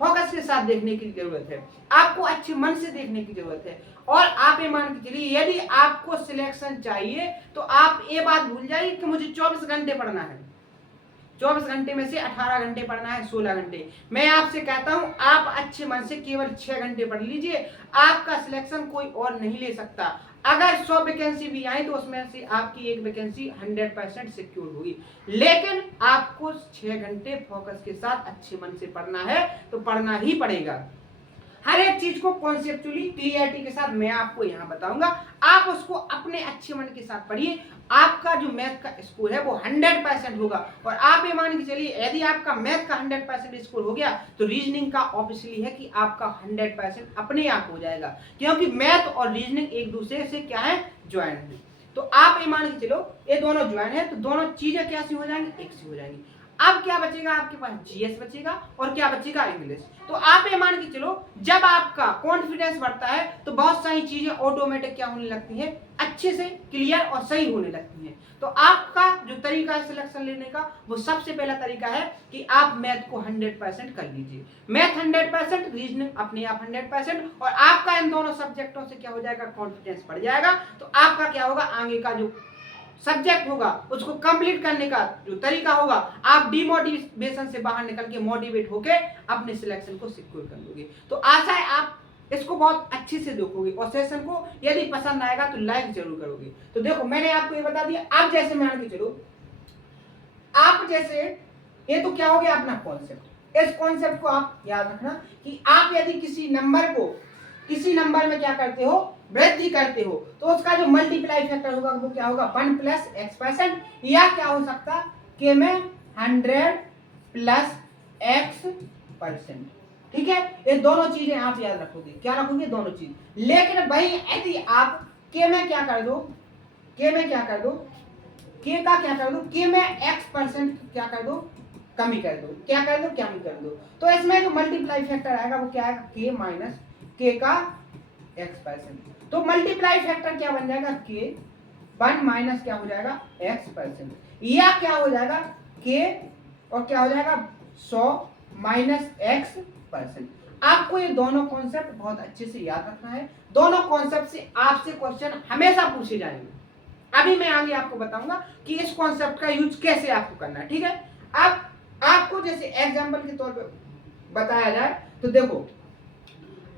फोकस के साथ देखने की जरूरत है, आपको अच्छे मन से देखने की जरूरत है। और आप ये मान के चलिए यदि आपको सिलेक्शन चाहिए तो आप ये बात भूल जाइए कि मुझे 24 घंटे पढ़ना है, 24 घंटे में से 18 घंटे पढ़ना है, 16 घंटे। मैं आपसे कहता हूं आप अच्छे मन से केवल 6 घंटे पढ़ लीजिए, आपका सिलेक्शन कोई और नहीं ले सकता। अगर 100 वैकेंसी भी आई तो उसमें से आपकी एक वैकेंसी 100% सिक्योर होगी, लेकिन आपको 6 घंटे फोकस के साथ अच्छे मन से पढ़ना है तो पढ़ना ही पड़ेगा। हर एक चीज को कॉन्सेप्चुअली क्लियरिटी के साथ मैं आपको यहाँ बताऊंगा, आप उसको अपने अच्छे मन के साथ पढ़िए, आपका जो मैथ का स्कोर है वो 100% होगा। और आप ये मान के चलिए यदि आपका मैथ का 100% स्कोर हो गया तो रीजनिंग का ऑब्वियसली है कि आपका 100% अपने आप हो जाएगा, क्योंकि मैथ और रीजनिंग एक दूसरे से क्या है ज्वाइन है। तो आप ये मान के चलो ये दोनों ज्वाइन है तो दोनों चीजें कैसी हो जाएंगी, एक सी हो जाएंगी। अब क्या बचेगा आपके पास, जीएस बचेगा और क्या बचेगा, इंग्लिश। तो आप ये मान के चलो जब आपका कॉन्फिडेंस बढ़ता है तो बहुत सारी चीजें ऑटोमेटिक क्या होने लगती है, अच्छे से क्लियर और सही होने लगती हैं। तो आपका जो तरीका है सिलेक्शन लेने का वो सबसे पहला तरीका है कि आप मैथ को 100% कर लीजिए, मैथ 100%, रीजनिंग अपने आप 100%, और आपका इन दोनों सब्जेक्टों से क्या हो जाएगा, कॉन्फिडेंस बढ़ जाएगा। तो आपका क्या होगा, आगे का जो सब्जेक्ट होगा उसको कंप्लीट करने का जो तरीका होगा, आप डिमोटिवेशन से बाहर निकल के मोटिवेट होके अपने सिलेक्शन को सिक्योर कर लोगे। तो आशा है आप इसको बहुत अच्छे से देखोगे और सेशन को यदि पसंद आएगा तो लाइक जरूर करोगे। तो देखो मैंने आपको ये बता दिया, आप जैसे मान के चलो आप जैसे ये तो क्या हो गया अपना कॉन्सेप्ट, इस कॉन्सेप्ट को आप याद रखना कि आप यदि किसी नंबर में क्या करते हो, वृद्धि करते हो, तो उसका जो मल्टीप्लाई फैक्टर होगा वो क्या होगा 1 + x%, या क्या हो सकता के में 100 + x%। ठीक है, ये दोनों चीजें आप याद रखोगे, क्या रखोगे, दोनों चीज। लेकिन भाई यदि आप के में क्या कर दो, के में क्या कर दो, के का क्या कर दो, के में x% क्या कर दो, कमी कर दो, क्या कर दो, कमी कर दो, तो इसमें जो मल्टीप्लाई फैक्टर आएगा वो क्या आएगा, के माइनस के का x%। तो मल्टीप्लाई फैक्टर क्या बन जाएगा, के 1 माइनस क्या हो जाएगा x%, या क्या हो जाएगा के और क्या हो जाएगा 100 माइनस x%। आपको ये दोनों कॉन्सेप्ट बहुत अच्छे से याद रखना है, दोनों कॉन्सेप्ट से आपसे क्वेश्चन हमेशा पूछे जाएंगे। अभी मैं आगे आपको बताऊंगा कि इस कॉन्सेप्ट का यूज कैसे आपको करना है। ठीक है, अब आपको जैसे एग्जांपल के तौर पे बताया जाए तो देखो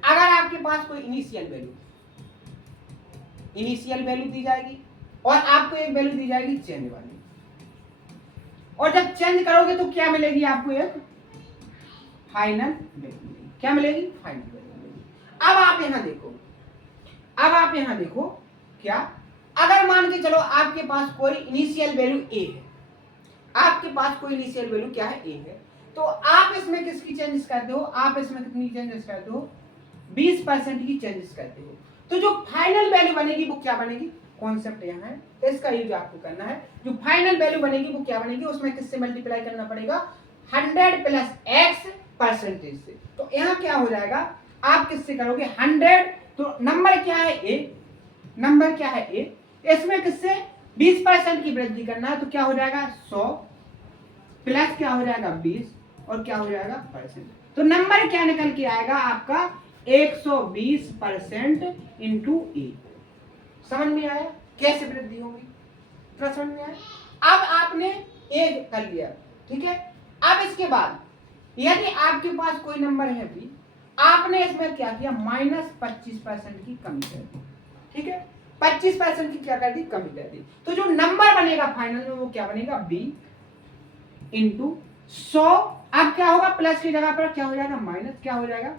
अगर आपके पास कोई इनिशियल वैल्यू दी जाएगी और आपको एक वैल्यू दी जाएगी चेंज वाली, और जब चेंज करोगे तो क्या मिलेगी आपको, एक फाइनल वैल्यू। क्या मिलेगी, फाइनल वैल्यू। अब आप यहां देखो क्या, अगर मान के चलो आपके पास कोई इनिशियल वैल्यू ए है, आपके पास कोई इनिशियल वैल्यू क्या है, ए है, तो आप इसमें किसकी चेंजेस करते हो, आप इसमें कितनी चेंजेस करते हो, 20% की चेंजेस करते हो। तो जो फाइनल वैल्यू बनेगी वो क्या बनेगी, कॉन्सेप्ट यहाँ है तो इसका यूज आपको करना है। जो फाइनल वैल्यू बनेगी वो क्या बनेगी, उसमें किससे मल्टीप्लाई करना पड़ेगा, 100 + x% से। तो यहाँ क्या हो जाएगा, आप किससे करोगे 100, तो नंबर क्या है ए, नंबर क्या है ए, इसमें किससे 20% की वृद्धि करना है, तो क्या हो जाएगा 100 प्लस क्या हो जाएगा 20 और क्या हो जाएगा परसेंट। तो नंबर क्या निकल के आएगा आपका 120% इंटू ए। समझ में आया कैसे वृद्धि होगी, समझ में आया। अब आपने ए कर लिया, ठीक है। अब इसके बाद यदि आपके पास कोई नंबर है बी, आपने इसमें क्या किया, -25% की कमी कर दी, ठीक है। 25% की क्या कर दी, कमी कर दी। तो जो नंबर बनेगा फाइनल में वो क्या बनेगा, बी इंटू 100 अब क्या होगा, प्लस की जगह पर क्या हो जाएगा, माइनस क्या हो जाएगा,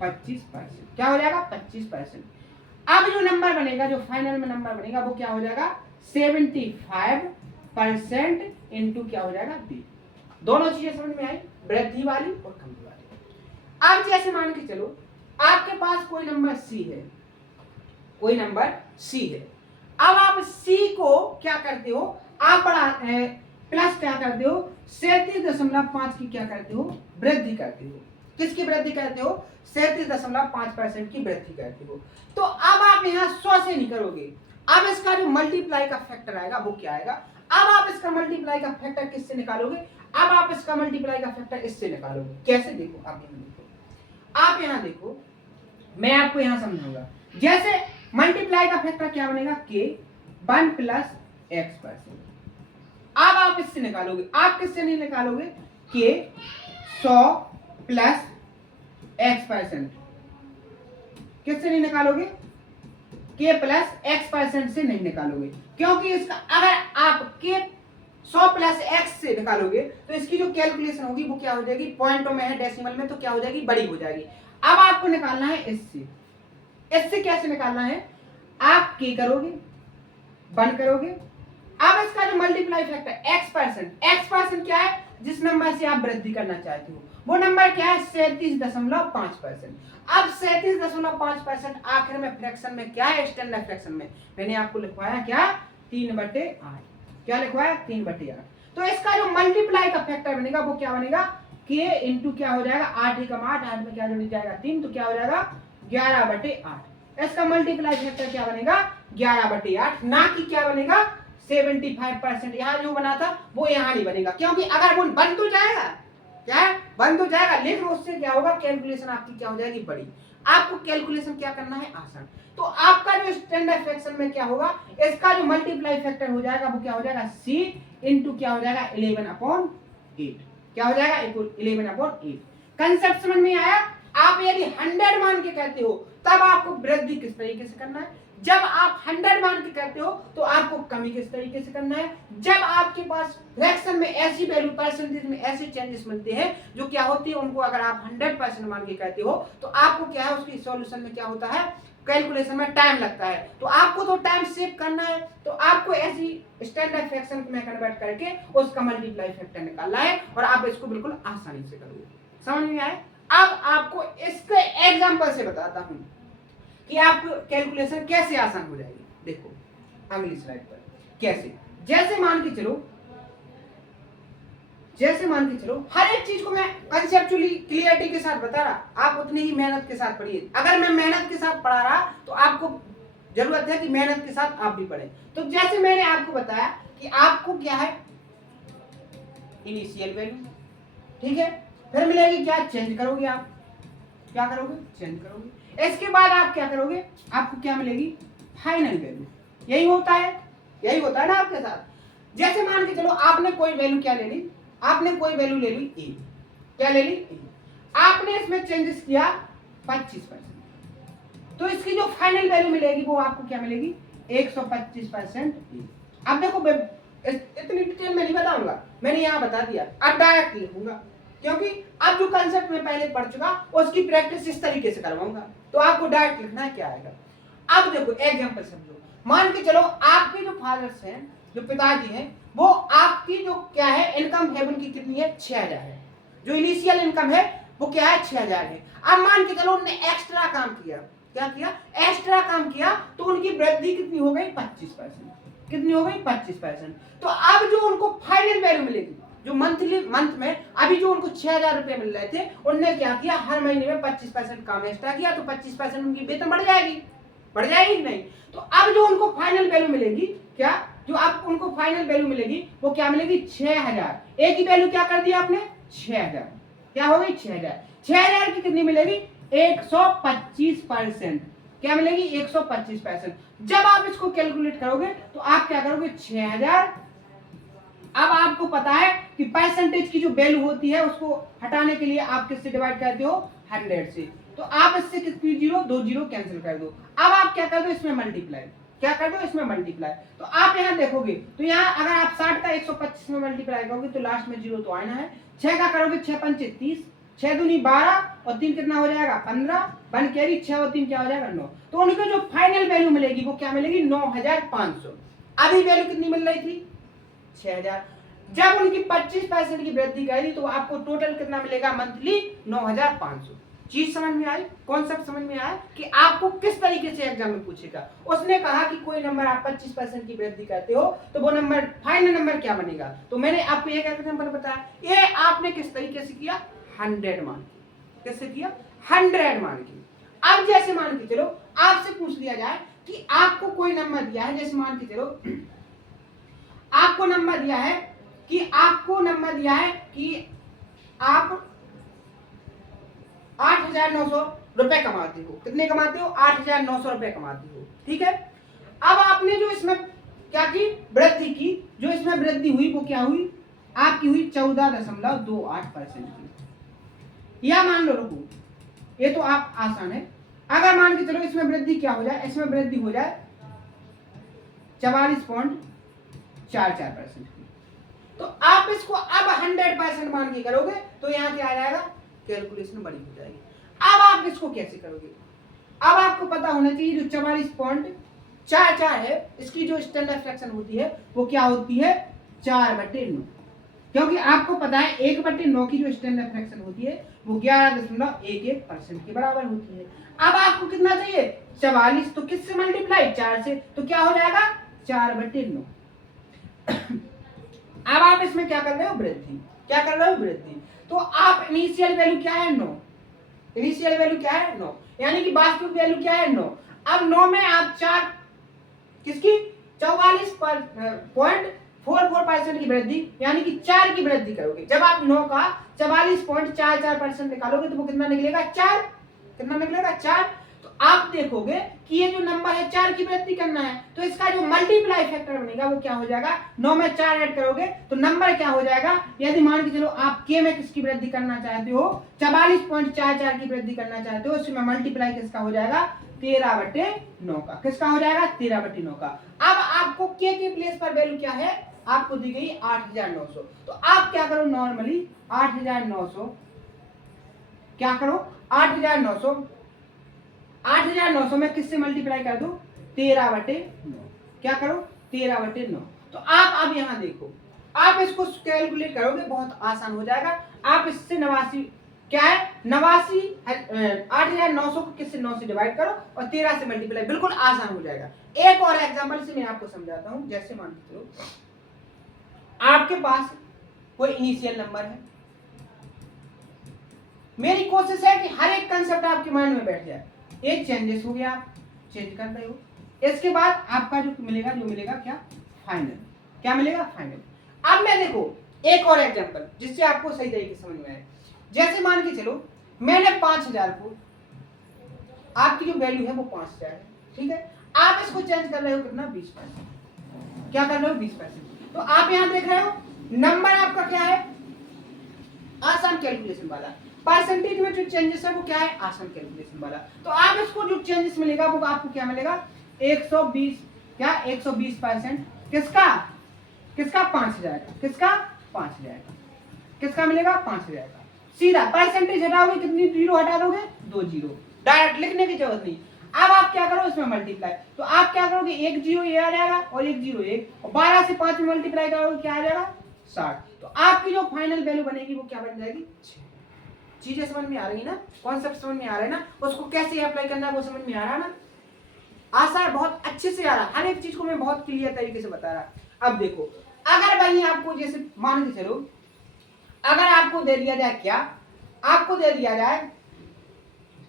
25%। क्या हो जाएगा, 25%। अब जो नंबर बनेगा, जो फाइनल में नंबर बनेगा वो क्या हो जाएगा, 75% इंटू क्या हो जाएगा, बी। दोनों चीजें समझ में आई, वृद्धि वाली और कमी वाली। अब जैसे मान के चलो आपके पास कोई नंबर सी है, कोई नंबर सी है। अब आप सी को क्या करते हो, आप प्लस क्या करते हो, 37.5 की क्या करते हो, वृद्धि करते हो। किसकी वृद्धि करते हो, 37.5% की वृद्धि करते हो। तो अब आप यहाँ 100 से नहीं करोगे, अब इसका जो मल्टीप्लाई का फैक्टर आएगा वो क्या आएगा, अब आप इसका मल्टीप्लाई का फैक्टर किससे निकालोगे, अब आप इसका मल्टीप्लाई का फैक्टर इससे निकालोगे। कैसे, देखो आप यहाँ देखो, आप यहाँ देखो, मैं आपको यहाँ समझाऊंगा। जैसे मल्टीप्लाई का फैक्टर क्या बनेगा, के 1 प्लस x%। अब आप इससे निकालोगे, आप किससे नहीं निकालोगे, के 100 प्लस x%, किससे नहीं निकालोगे, के प्लस x% से नहीं निकालोगे। क्योंकि इसका अगर आप के 100 प्लस x से निकालोगे तो इसकी जो कैलकुलेशन होगी वो क्या हो जाएगी, पॉइंटों में है, डेसिमल में, तो क्या हो जाएगी, बड़ी हो जाएगी। अब आपको निकालना है इससे, इससे कैसे निकालना है, आप के करोगे, 1 करोगे, अब इसका जो मल्टीप्लाई फैक्टर x% क्या है, जिस नंबर से आप वृद्धि करना चाहते हो वो नंबर क्या है, 37.5%। अब 37.5% आखिर में फ्रैक्शन में क्या है, स्टैंडर्ड फ्रैक्शन में मैंने आपको लिखवाया क्या, 3/8। क्या लिखवाया, 3/8। तो इसका जो मल्टीप्लाई का फैक्टर बनेगा वो क्या बनेगा, के इंटू क्या हो जाएगा, 8 एकम 8, 8 में क्या जुड़ जाएगा 3, तो क्या हो जाएगा 11/8। इसका मल्टीप्लाई फैक्टर क्या बनेगा, 11/8, ना कि क्या बनेगा 75%। यहाँ जो बना था वो यहाँ नहीं बनेगा, क्योंकि अगर वो बन तो जाएगा, क्या है, बन तो जाएगा, लेकिन उससे क्या होगा, कैलकुलेशन आपकी क्या हो जाएगी, बड़ी। आपको कैलकुलेशन क्या करना है, आसान। तो आपका जो स्टैंडर्ड फ्रैक्शन में क्या होगा, इसका जो मल्टीप्लाई फैक्टर हो जाएगा वो क्या हो जाएगा, c इंटू क्या हो जाएगा 11/8। क्या हो जाएगा 11/8। कंसेप्ट समझ में आया। आप यदि 100 मान के कहते हो तब आपको वृद्धि किस तरीके से करना है, जब आप 100 मान के कहते हो तो आपको कमी किस तरीके से करना है, जब आपके पास फ्रैक्शन में ऐसी वैल्यू, परसेंटेज में ऐसे चेंजेस मिलते हैं जो क्या होती है, उनको अगर आप 100% मान के कहते हो तो आपको क्या है, उसकी सॉल्यूशन में क्या होता है, कैलकुलेशन में टाइम लगता है। तो आपको तो टाइम सेव करना है, तो आपको ऐसी स्टैंडर्ड फ्रैक्शन में कन्वर्ट करके उसका मल्टीप्लाई फैक्टर निकालना है, और आप इसको बिल्कुल आसानी से करोगे। समझ में आए। अब आपको इसके एग्जांपल से बताता हूं कि आपको कैलकुलेशन कैसे आसान हो जाएगी। देखो अगली स्लाइड पर कैसे, जैसे मान के चलो हर एक चीज को मैं कंसेप्चुअली क्लियरिटी के साथ बता रहा, आप उतनी ही मेहनत के साथ पढ़िए। अगर मैं मेहनत के साथ पढ़ा रहा तो आपको जरूरत है कि मेहनत के साथ आप भी पढ़ें। तो जैसे मैंने आपको बताया कि आपको क्या है, इनिशियल वैल्यू, ठीक है, फिर मिलेगी क्या, चेंज करोगे, आप क्या करोगे, चेंज करोगे। इसके बाद आप क्या करोगे, आपको क्या मिलेगी, फाइनल वैल्यू। यही होता है ना आपके साथ। जैसे मान के चलो आपने कोई वैल्यू क्या ले ली, आपने कोई वैल्यू ले ली ए, क्या ले ली ए, आपने इसमें चेंजेस किया 25%, तो इसकी जो फाइनल वैल्यू मिलेगी वो आपको क्या मिलेगी, 125% ए। अब देखो इतनी डिटेल में नहीं बताऊंगा, मैंने यहाँ बता दिया, अब डायरेक्ट लिखूंगा, क्योंकि अब जो कंसेप्ट में पहले पढ़ चुका उसकी प्रैक्टिस इस तरीके से करवाऊंगा, तो आपको डायरेक्ट लिखना है क्या आएगा। अब देखो एग्जांपल समझो, मान के चलो आपके जो फादर्स हैं, जो पिताजी हैं, वो आपकी जो क्या है इनकम है उनकी कितनी है, 6000 है। जो इनिशियल इनकम है वो क्या है, 6000 है। अब मान के चलो उन्होंने एक्स्ट्रा काम किया, क्या किया, एक्स्ट्रा काम किया, तो उनकी वृद्धि कितनी हो गई, 25%। कितनी हो गई, 25%। तो अब जो उनको फाइनल वैल्यू मिलेगी, जो मंथ में अभी जो उनको 6000 रुपए मिल रहे थे, उन्होंने क्या किया, हर महीने में 25% काम एक्स्ट्रा किया, तो 25% उनकी वेतन बढ़ जाएगी कि नहीं। तो अब जो उनको फाइनल वैल्यू मिलेगी, क्या, जो अब उनको फाइनल वैल्यू मिलेगी वो क्या मिलेगी, 6000। एक ही वैल्यू क्या कर दिया आपने, 6000, क्या हो गई 6000। 6000 की कितनी मिलेगी, 125%। क्या मिलेगी, 125%। जब आप इसको कैलकुलेट करोगे तो आप क्या करोगे, 6000। अब आपको पता है कि परसेंटेज की जो वैल्यू होती है उसको हटाने के लिए आप किससे डिवाइड करते हो, 100 से। तो आप इससे कितनी जीरो, 2 जीरो कैंसिल कर दो। अब आप क्या कर दो, इसमें मल्टीप्लाई, क्या कर दो, इसमें मल्टीप्लाई। तो आप यहाँ देखोगे तो यहाँ अगर आप 60 का 125 में मल्टीप्लाई करोगे तो लास्ट में जीरो तो आना है। 6 का करोगे 6 पंचे 30, 6 दूनी 12 और 3 कितना हो जाएगा 15, बन कैरी 6 और 3 क्या हो जाएगा 9। तो उनको जो फाइनल वैल्यू मिलेगी वो क्या मिलेगी 9500। अभी वैल्यू कितनी मिल रही थी 6000। जब उनकी 25% की वृद्धि करी तो आपको टोटल कितना मिलेगा मंथली 9500। चीज समझ में आई, कॉन्सेप्ट समझ में आया कि आपको किस तरीके से एग्जाम में पूछेगा। उसने कहा कि कोई नंबर आप 25% की वृद्धि करते हो तो वो नंबर फाइनल नंबर क्या बनेगा। तो मैंने आपको एक एग्जांपल बताया, ये आपने किस तरीके से किया 100 मान के। कैसे किया 100 मान के। अब जैसे मान के चलो आपसे पूछ लिया जाए कि आपको कोई नंबर दिया है, जैसे मान के चलो आपको नंबर दिया है कि आप 8,900 रुपए कमाते हो। कितने कमाते हो 8,900 रुपए कमाते हो, ठीक है। अब आपने जो इसमें क्या की वृद्धि की, जो इसमें वृद्धि हुई वो क्या हुई आपकी हुई 14.28% की। या मान लो रुको, ये तो आप आसान है। अगर मान के चलो इसमें वृद्धि क्या हो जाए, इसमें वृद्धि हो जाए 44.44% की, तो आप इसको अब 100% मान के करोगे तो यहाँ क्या आ जाएगा, कैलकुलेशन बड़ी हो जाएगी। अब आप इसको कैसे करोगे, अब आपको पता होना चाहिए जो 44.44 है इसकी जो स्टैंडर्ड फ्रैक्शन होती है वो क्या होती है 4/9, क्योंकि आपको पता है 1/9 की जो स्टैंडर्ड फ्रैक्शन होती है वो 11.11% के बराबर होती है। अब आपको कितना चाहिए 44, तो किससे मल्टीप्लाई 4 से, तो क्या हो जाएगा 4/9। अब आप इसमें क्या कर रहे हो वृद्धि, क्या कर रहे हो वृद्धि। तो आप इनिशियल वैल्यू क्या है 9, इनिशियल वैल्यू क्या है 9, यानी कि वास्तविक वैल्यू क्या है 9। अब 9 में आप 4 किसकी 44.44% की वृद्धि यानी कि 4 की वृद्धि करोगे। जब आप 9 का 44.44% निकालोगे तो वो कितना निकलेगा 4, कितना निकलेगा 4। तो आप देखोगे कि ये जो नंबर है 4 की वृद्धि करना है तो इसका जो मल्टीप्लाई फैक्टर बनेगा वो क्या हो जाएगा 9 में 4 ऐड करोगे तो नंबर क्या हो जाएगा। यदि मान के चलो आप के में किसकी वृद्धि करना चाहते हो 44.44 की वृद्धि करना चाहते हो, इसमें मल्टीप्लाई किसका हो जाएगा 13/9 का, किसका हो जाएगा 13/9 का। अब आपको के प्लेस पर वैल्यू क्या है आपको दी गई 8,900, तो आप क्या करो नॉर्मली 8,900 क्या करो 8,900 में किससे मल्टीप्लाई कर दो 13/9, क्या करो 13/9। तो आप अब यहां देखो आप इसको कैलकुलेट करोगे बहुत आसान हो जाएगा। आप इससे 89 क्या है 89 8,900 को किससे 9 से डिवाइड करो और 13 से मल्टीप्लाई, बिल्कुल आसान हो जाएगा। एक और एग्जांपल से मैं आपको समझाता हूं। जैसे मान के चलो आपके पास कोई इनिशियल नंबर है, मेरी कोशिश है कि हर एक कंसेप्ट आपके माइंड में बैठ जाए। एक चेंजेस हो गया, आप चेंज कर रहे हो, इसके बाद आपका जो मिलेगा क्या फाइनल, क्या मिलेगा फाइनल। अब मैं देखो एक और एग्जांपल जिससे आपको सही तरीके से समझ में आए। जैसे मान के चलो मैंने 5,000 को, आपकी जो वैल्यू है वो 5,000 है, ठीक है। आप इसको चेंज कर रहे हो कितना 20%, क्या कर रहे हो 20%। तो आप यहां देख रहे हो नंबर आपका क्या है आसान कैलकुलेशन वाला, परसेंटेज में जो चेंजेस है वो क्या है आसान कैलकुलेशन वाला। तो आप इसको जो चेंजेस मिलेगा वो आपको क्या मिलेगा 120, क्या 120% किसका 5,000 का, किसका 5,000 का, किसका मिलेगा 5,000 का। सीधा परसेंटेज हटाओगे कितनी जीरो हटा दोगे 2 जीरो, डायरेक्ट लिखने की जरूरत नहीं। अब आप क्या करो इसमें मल्टीप्लाई, तो आप क्या करोगे 1 जीरो ये आ जाएगा और 1 जीरो 1 और 12 से 5 में मल्टीप्लाई करोगे क्या आ जाएगा 60। तो आपकी जो फाइनल वैल्यू बनेगी वो क्या बन जाएगी 6। चीजें समझ में आ रही है ना, कॉन्सेप्ट समझ में आ रहा है ना, उसको कैसे अप्लाई करना है वो समझ में आ रहा है ना, आसान है, बहुत अच्छे से आ रहा है। हर एक चीज को मैं बहुत क्लियर तरीके से बता रहा। अब देखो अगर वही आपको जैसे मान के चलो अगर आपको दे दिया जाए क्या, आपको दे दिया जाए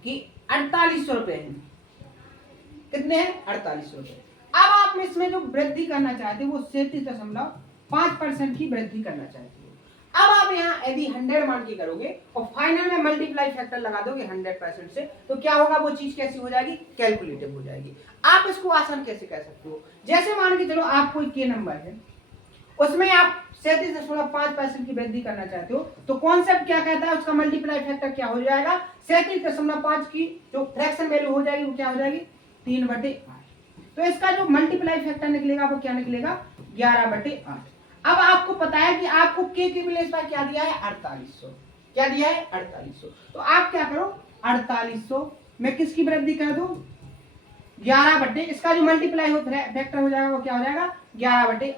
कि 4800 रुपए है, कितने हैं 4800 रुपए। अब आप इसमें जो वृद्धि करना चाहते हो वो 37.5% की वृद्धि करना चाहते हो। अब आप यहाँ यदि 100 मान के करोगे और फाइनल में मल्टीप्लाई फैक्टर लगा दोगे 100% से, तो क्या होगा वो चीज कैसी हो जाएगी कैलकुलेटिव हो जाएगी। आप इसको आसान कैसे कर सकते हो, जैसे मान के चलो आप कोई के नंबर है उसमें आप 37.5% की वृद्धि करना चाहते हो, तो कॉन्सेप्ट क्या कहता है उसका मल्टीप्लाई फैक्टर क्या हो जाएगा 37.5 की जो फ्रैक्शन वैल्यू हो जाएगी वो क्या हो जाएगी 3/8। तो इसका जो मल्टीप्लाई फैक्टर निकलेगा वो क्या निकलेगा 11/8। अब आपको पता है कि आपको के प्लेस पर क्या दिया है 4800, क्या दिया है 4800। तो आप क्या करो 4800 में किसकी वृद्धि कर दो 11 इसका जो मल्टीप्लाई हो फैक्टर हो जाएगा वो क्या हो जाएगा 11/8,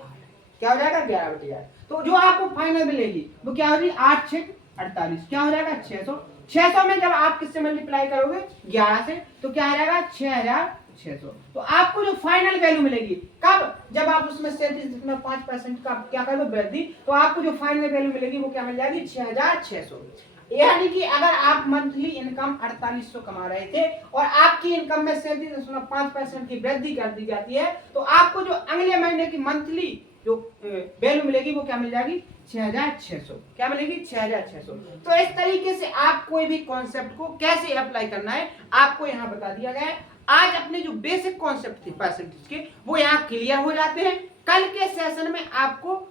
क्या हो जाएगा 11/8। तो जो आपको फाइनल मिलेगी वो क्या होगी 8 6 48, क्या हो जाएगा 600। 600 में जब आप किससे मल्टीप्लाई करोगे 11 से तो क्या आ जाएगा 6600। तो आपको जो फाइनल वैल्यू मिलेगी कब, जब आप उसमें 37.5% का क्या कर दो वृद्धि, तो आपको जो फाइनल वैल्यू मिलेगी वो क्या मिल जाएगी 6600। यानी कि अगर आप मंथली इनकम 4800 कमा रहे थे और आपकी इनकम में 37.5% की वृद्धि कर दी जाती है, तो आपको जो अगले महीने की मंथली जो वैल्यू मिलेगी वो क्या मिल जाएगी 6600, क्या मिलेगी 6600। तो इस तरीके से आप कोई भी कॉन्सेप्ट को कैसे अप्लाई करना है आपको यहाँ बता दिया गया है। आज अपने जो बेसिक कॉन्सेप्ट थे परसेंटेज के वो यहाँ क्लियर हो जाते हैं। कल के सेशन में आपको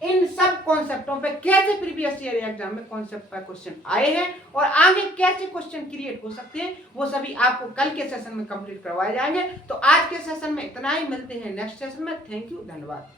इन सब कॉन्सेप्टों पे कैसे प्रीवियस ईयर एग्जाम में कॉन्सेप्ट पर क्वेश्चन आए हैं और आगे कैसे क्वेश्चन क्रिएट हो सकते हैं वो सभी आपको कल के सेशन में कंप्लीट करवाए जाएंगे। तो आज के सेशन में इतना ही, मिलते हैं नेक्स्ट सेशन में। थैंक यू, धन्यवाद।